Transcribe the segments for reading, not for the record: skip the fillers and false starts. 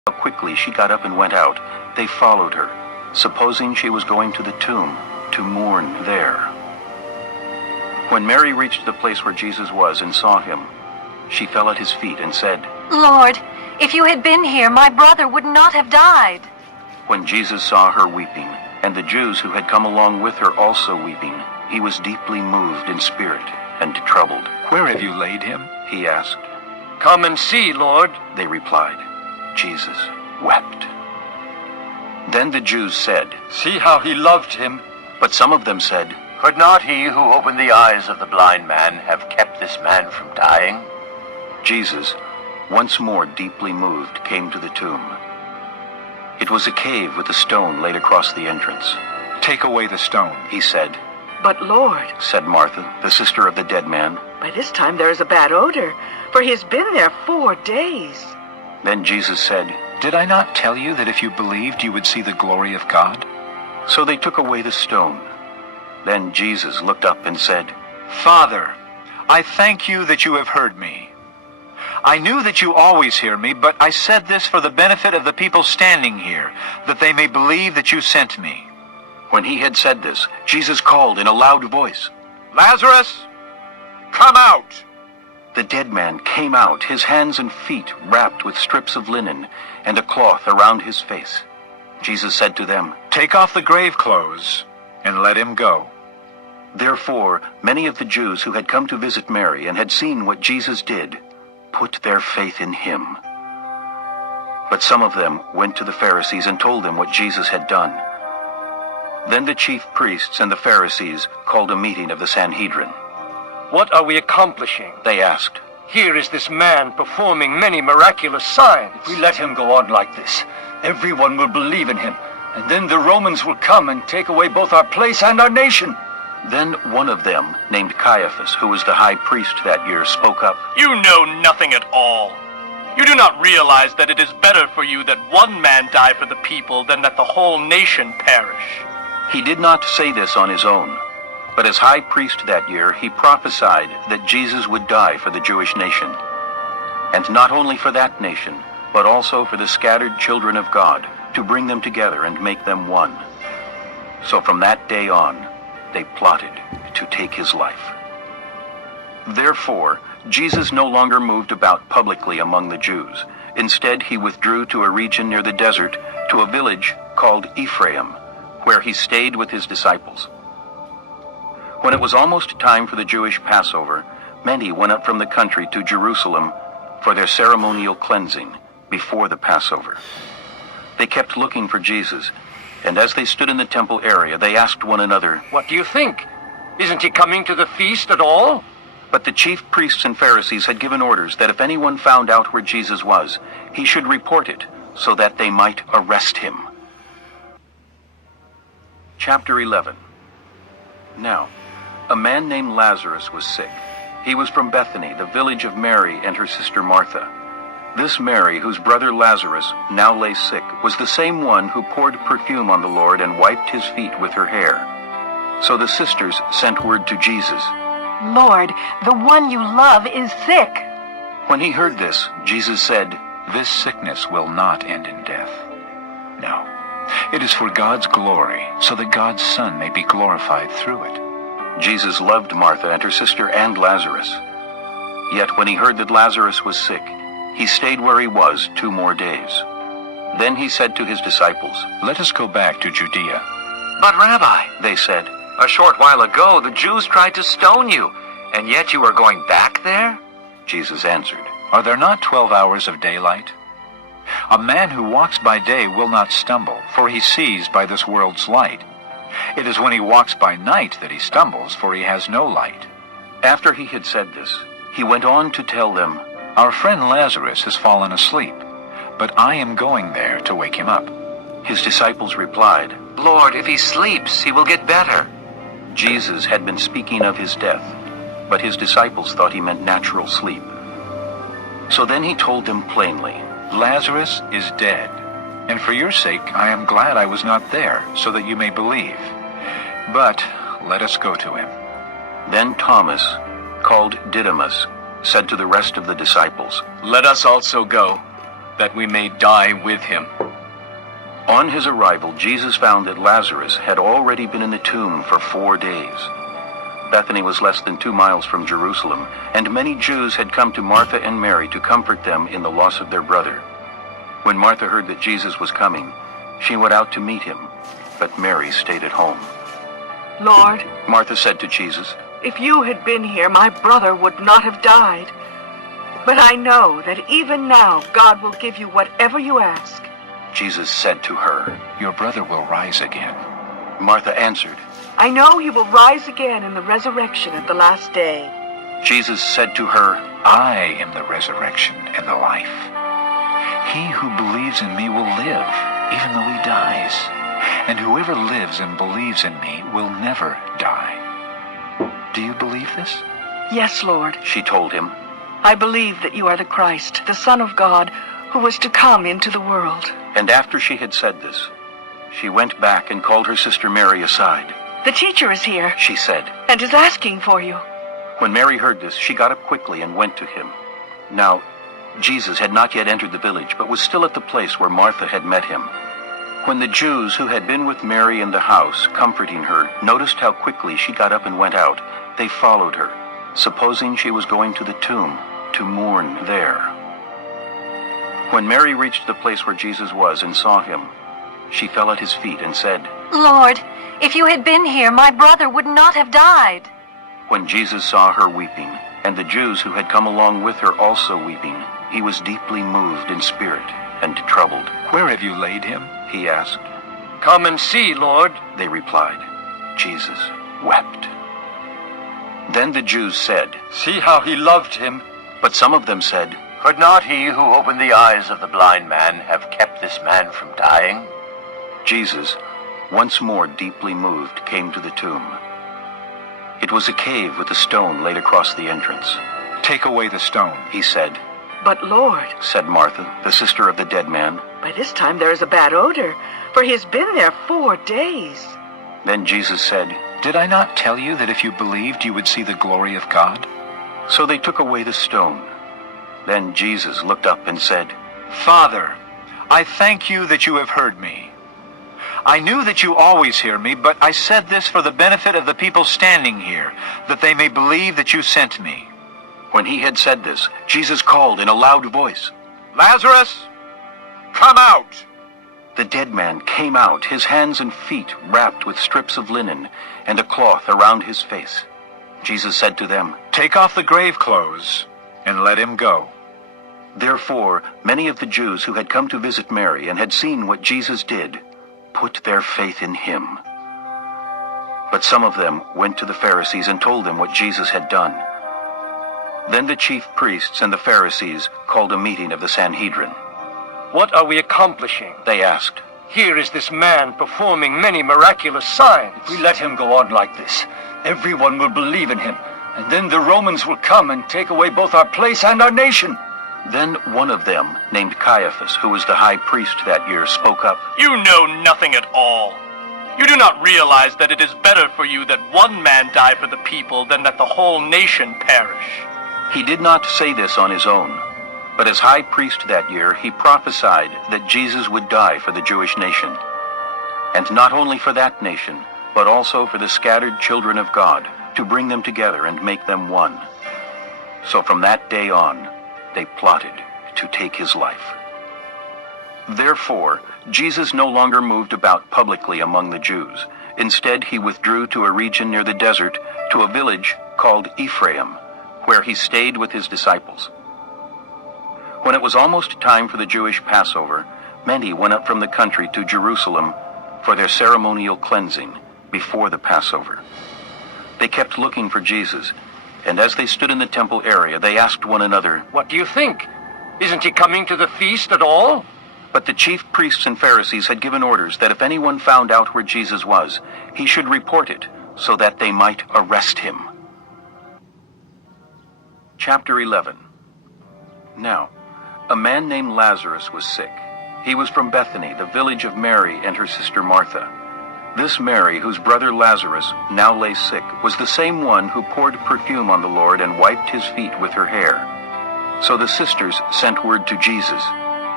How quickly she got up and went out, they followed her, supposing she was going to the tomb to mourn there. When Mary reached the place where Jesus was and saw him, she fell at his feet and said, "Lord, if you had been here, my brother would not have died." When Jesus saw her weeping, and the Jews who had come along with her also weeping, he was deeply moved in spirit and troubled. "Where have you laid him?" he asked. "Come and see, Lord," they replied. Jesus wept. Then the Jews said, "See how he loved him." But some of them said, "Could not he who opened the eyes of the blind man have kept this man from dying?" Jesus, once more deeply moved, came to the tomb. It was a cave with a stone laid across the entrance. "Take away the stone," he said. "But Lord," said Martha, the sister of the dead man, "by this time there is a bad odor, for he has been there 4 days." Then Jesus said, "Did I not tell you that if you believed you would see the glory of God?" So they took away the stone. Then Jesus looked up and said, "Father, I thank you that you have heard me. I knew that you always hear me, but I said this for the benefit of the people standing here, that they may believe that you sent me." When he had said this, Jesus called in a loud voice, "Lazarus, come out!" The dead man came out, his hands and feet wrapped with strips of linen, and a cloth around his face. Jesus said to them, "Take off the grave clothes and let him go." Therefore, many of the Jews who had come to visit Mary and had seen what Jesus did, put their faith in him. But some of them went to the Pharisees and told them what Jesus had done. Then the chief priests and the Pharisees called a meeting of the Sanhedrin. "What are we accomplishing?" they asked. "Here is this man performing many miraculous signs. If we let him go on like this, everyone will believe in him, and then the Romans will come and take away both our place and our nation." Then one of them, named Caiaphas, who was the high priest that year, spoke up. "You know nothing at all. You do not realize that it is better for you that one man die for the people than that the whole nation perish." He did not say this on his own, but as high priest that year, he prophesied that Jesus would die for the Jewish nation, and not only for that nation, but also for the scattered children of God, to bring them together and make them one. So from that day on, they plotted to take his life. Therefore, Jesus no longer moved about publicly among the Jews. Instead, he withdrew to a region near the desert, to a village called Ephraim, where he stayed with his disciples. When it was almost time for the Jewish Passover, many went up from the country to Jerusalem for their ceremonial cleansing before the Passover. They kept looking for Jesus, and as they stood in the temple area, they asked one another, "What do you think? Isn't he coming to the feast at all?" But the chief priests and Pharisees had given orders that if anyone found out where Jesus was, he should report it, so that they might arrest him. Chapter 11. Now, a man named Lazarus was sick. He was from Bethany, the village of Mary and her sister Martha. This Mary, whose brother Lazarus now lay sick, was the same one who poured perfume on the Lord and wiped his feet with her hair. So the sisters sent word to Jesus. "Lord, the one you love is sick." When he heard this, Jesus said, "This sickness will not end in death. No, it is for God's glory, so that God's Son may be glorified through it." Jesus loved Martha and her sister and Lazarus. Yet when he heard that Lazarus was sick, he stayed where he was 2 more days. Then he said to his disciples, "Let us go back to Judea." "But Rabbi," they said, "a short while ago the Jews tried to stone you, and yet you are going back there?" Jesus answered, "Are there not 12 hours of daylight? A man who walks by day will not stumble, for he sees by this world's light. It is when he walks by night that he stumbles, for he has no light." After he had said this, he went on to tell them, "Our friend Lazarus has fallen asleep, but I am going there to wake him up." His disciples replied, "Lord, if he sleeps, he will get better." Jesus had been speaking of his death, but his disciples thought he meant natural sleep. So then he told them plainly, "Lazarus is dead, and for your sake I am glad I was not there, so that you may believe. But let us go to him." Then Thomas, called Didymus, said to the rest of the disciples, "Let us also go, that we may die with him." On his arrival, Jesus found that Lazarus had already been in the tomb for 4 days. Bethany was less than 2 miles from Jerusalem, and many Jews had come to Martha and Mary to comfort them in the loss of their brother. When Martha heard that Jesus was coming, she went out to meet him, but Mary stayed at home. Lord, Martha said to Jesus, if you had been here, my brother would not have died. But I know that even now God will give you whatever you ask. Jesus said to her, Your brother will rise again. Martha answered, I know he will rise again in the resurrection at the last day. Jesus said to her, I am the resurrection and the life. He who believes in me will live, even though he dies. And whoever lives and believes in me will never die. Do you believe this? Yes, Lord. She told him. I believe that you are the Christ, the Son of God, who was to come into the world. And after she had said this, she went back and called her sister Mary aside. The teacher is here, She said. and is asking for you. When Mary heard this, she got up quickly and went to him. Now, Jesus had not yet entered the village, but was still at the place where Martha had met him. When the Jews who had been with Mary in the house, comforting her, noticed how quickly she got up and went out, they followed her, supposing she was going to the tomb to mourn there. When Mary reached the place where Jesus was and saw him, she fell at his feet and said, Lord, if you had been here, my brother would not have died. When Jesus saw her weeping, and the Jews who had come along with her also weeping, he was deeply moved in spirit and troubled. Where have you laid him? He asked. Come and see, Lord. They replied. Jesus wept. Then the Jews said, See how he loved him. but some of them said, Could not he who opened the eyes of the blind man have kept this man from dying? Jesus, once more deeply moved, came to the tomb. It was a cave with a stone laid across the entrance. Take away the stone. He said, But Lord, said Martha, the sister of the dead man. by this time there is a bad odor, for he has been there 4 days. Then Jesus said, Did I not tell you that if you believed you would see the glory of God? So they took away the stone. Then Jesus looked up and said, Father, I thank you that you have heard me. I knew that you always hear me, but I said this for the benefit of the people standing here, that they may believe that you sent me. When he had said this, Jesus called in a loud voice. Lazarus, come out! The dead man came out, his hands and feet wrapped with strips of linen, and a cloth around his face. Jesus said to them, Take off the grave clothes and let him go. Therefore, many of the Jews who had come to visit Mary and had seen what Jesus did, put their faith in him. But some of them went to the Pharisees and told them what Jesus had done. Then the chief priests and the Pharisees called a meeting of the Sanhedrin. What are we accomplishing? They asked, Here is this man performing many miraculous signs. If we let him go on like this, everyone will believe in him, and then the Romans will come and take away both our place and our nation. Then one of them, named Caiaphas, who was the high priest that year, spoke up. You know nothing at all. You do not realize that it is better for you that one man die for the people than that the whole nation perish. He did not say this on his own, but as high priest that year, he prophesied that Jesus would die for the Jewish nation, and not only for that nation, but also for the scattered children of God, to bring them together and make them one. So from that day on, they plotted to take his life. Therefore, Jesus no longer moved about publicly among the Jews. Instead, he withdrew to a region near the desert, to a village called Ephraim, where he stayed with his disciples. When it was almost time for the Jewish Passover, many went up from the country to Jerusalem for their ceremonial cleansing before the Passover. They kept looking for Jesus, and as they stood in the temple area, they asked one another, What do you think? Isn't he coming to the feast at all? But the chief priests and Pharisees had given orders that if anyone found out where Jesus was, he should report it, so that they might arrest him. Chapter 11. Now, a man named Lazarus was sick. He was from Bethany, the village of Mary and her sister Martha. This Mary, whose brother Lazarus now lay sick, was the same one who poured perfume on the Lord and wiped his feet with her hair. So the sisters sent word to Jesus,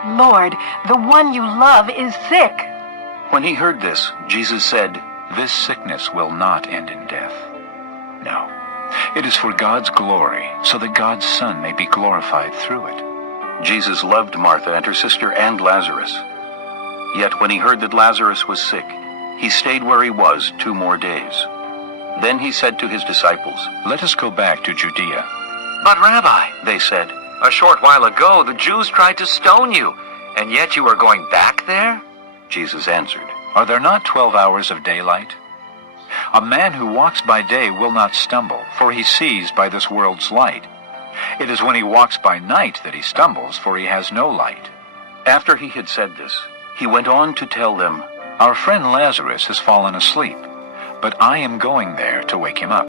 Lord, the one you love is sick. When he heard this, Jesus said, This sickness will not end in death. No, it is for God's glory, so that God's Son may be glorified through it. Jesus loved Martha and her sister and Lazarus. Yet when he heard that Lazarus was sick, he stayed where he was 2 more days. Then he said to his disciples, Let us go back to Judea. But Rabbi, they said, a short while ago the Jews tried to stone you, and yet you are going back there? Jesus answered, Are there not 12 hours of daylight? A man who walks by day will not stumble, for he sees by this world's light. It is when he walks by night that he stumbles, for he has no light. After he had said this, he went on to tell them, Our friend Lazarus has fallen asleep, but I am going there to wake him up.